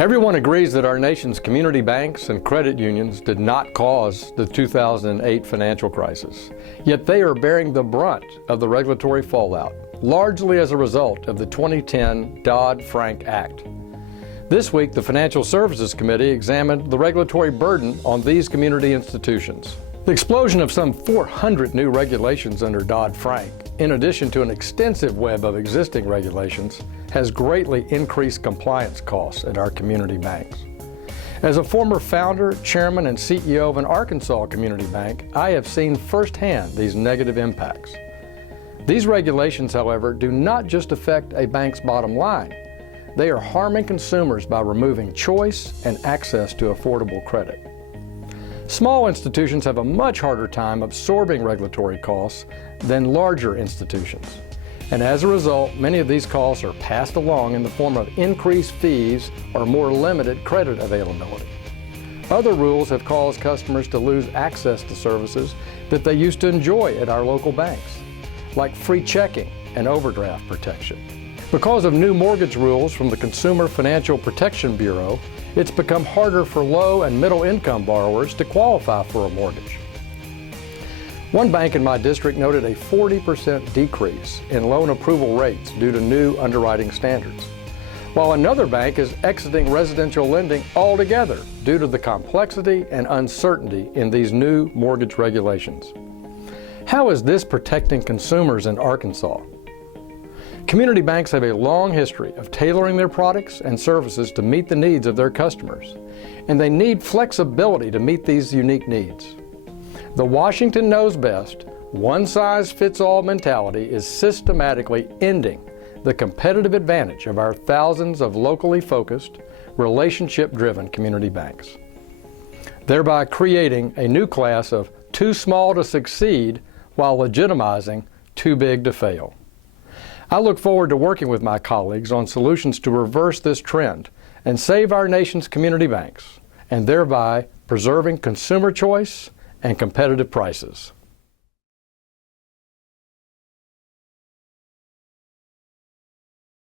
Everyone agrees that our nation's community banks and credit unions did not cause the 2008 financial crisis, yet they are bearing the brunt of the regulatory fallout, largely as a result of the 2010 Dodd-Frank Act. This week, the Financial Services Committee examined the regulatory burden on these community institutions. The explosion of some 400 new regulations under Dodd-Frank, in addition to an extensive web of existing regulations, has greatly increased compliance costs at our community banks. As a former founder, chairman, and CEO of an Arkansas community bank, I have seen firsthand these negative impacts. These regulations, however, do not just affect a bank's bottom line. They are harming consumers by removing choice and access to affordable credit. Small institutions have a much harder time absorbing regulatory costs than larger institutions. And as a result, many of these costs are passed along in the form of increased fees or more limited credit availability. Other rules have caused customers to lose access to services that they used to enjoy at our local banks, like free checking and overdraft protection. Because of new mortgage rules from the Consumer Financial Protection Bureau, it's become harder for low and middle income borrowers to qualify for a mortgage. One bank in my district noted a 40% decrease in loan approval rates due to new underwriting standards, while another bank is exiting residential lending altogether due to the complexity and uncertainty in these new mortgage regulations. How is this protecting consumers in Arkansas? Community banks have a long history of tailoring their products and services to meet the needs of their customers, and they need flexibility to meet these unique needs. The Washington knows best, one-size-fits-all mentality is systematically ending the competitive advantage of our thousands of locally focused, relationship-driven community banks, thereby creating a new class of too small to succeed while legitimizing too big to fail. I look forward to working with my colleagues on solutions to reverse this trend and save our nation's community banks, and thereby preserving consumer choice and competitive prices.